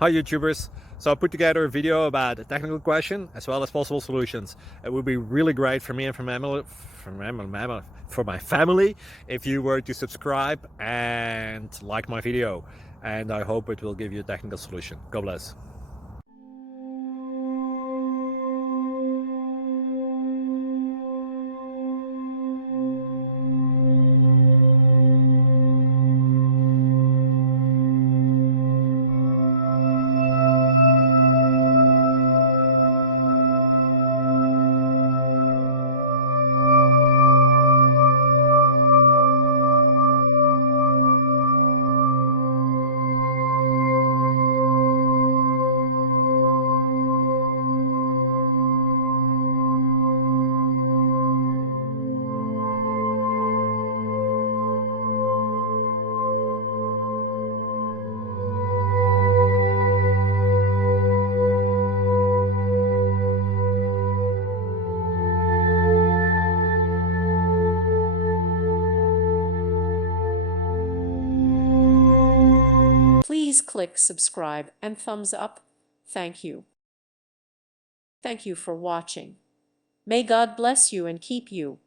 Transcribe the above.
Hi YouTubers! So I put together a video about a technical question as well as possible solutions. It would be really great for me and for my family if you were to subscribe and like my video. And I hope it will give you a technical solution. God bless. Please click subscribe and thumbs up. Thank you. Thank you for watching. May God bless you and keep you.